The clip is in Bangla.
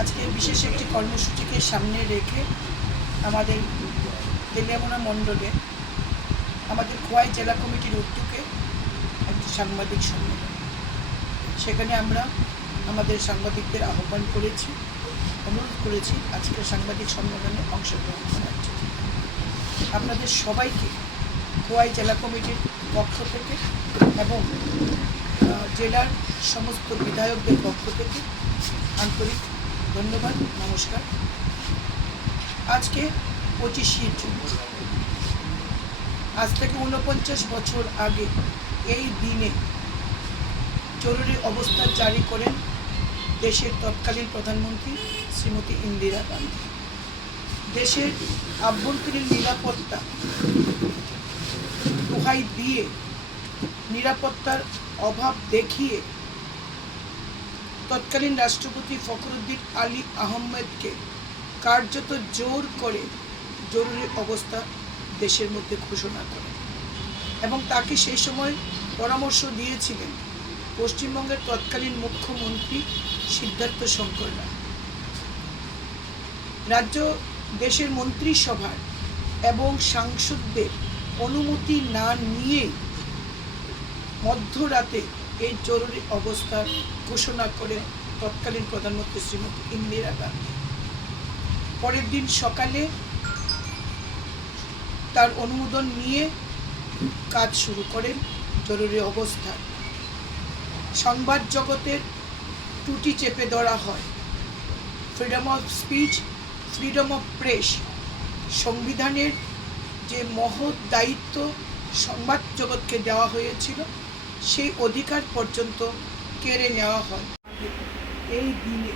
আজকে বিশেষ একটি কর্মসূচিকে সামনে রেখে আমাদের তেলিয়ামুড়া মণ্ডলে আমাদের খোয়াই জেলা কমিটির উদ্যোগে একটি সাংবাদিক সম্মেলন, সেখানে আমরা আমাদের সাংবাদিকদের আহ্বান করেছি, অনুরোধ করেছি আজকের সাংবাদিক সম্মেলনে অংশগ্রহণ করার জন্য। আপনাদের সবাইকে খোয়াই জেলা কমিটির পক্ষ থেকে এবং জেলার সমস্ত বিধায়কদের পক্ষ থেকে আন্তরিক ধন্যবাদ, নমস্কার। আজকে 25শে জুন, আজ থেকে 49 বছর আগে এই দিনে জরুরি অবস্থা জারি করেন দেশের তৎকালীন প্রধানমন্ত্রী শ্রীমতী ইন্দিরা গান্ধী। দেশের আভ্যন্তরীণ নিরাপত্তা দোহাই দিয়ে, নিরাপত্তার অভাব দেখিয়ে তৎকালীন রাষ্ট্রপতি ফখরুদ্দিন আলী আহমেদকে কার্যত জোর করে জরুরি অবস্থা দেশের মধ্যে ঘোষণা করেন এবং তাকে সেই সময় পরামর্শ দিয়েছিলেন পশ্চিমবঙ্গের তৎকালীন মুখ্যমন্ত্রী সিদ্ধার্থ শঙ্কর রায়। দেশের মন্ত্রিসভার এবং সাংসদদের অনুমতি না নিয়ে মধ্যরাতে এই জরুরি অবস্থার ঘোষণা করে তৎকালীন প্রধানমন্ত্রী শ্রীমতী ইন্দিরা গান্ধী। পরের দিন সকালে তার অনুমোদন নিয়ে কাজ শুরু করেন জরুরি অবস্থা। সংবাদ জগতের ত্রুটি চেপে ধরা হয়, freedom of speech, freedom of press, সংবিধানের যে মহৎ দায়িত্ব সংবাদ জগৎকে দেওয়া হয়েছিল সেই অধিকার পর্যন্ত কেড়ে নেওয়া হয়। এই দিনে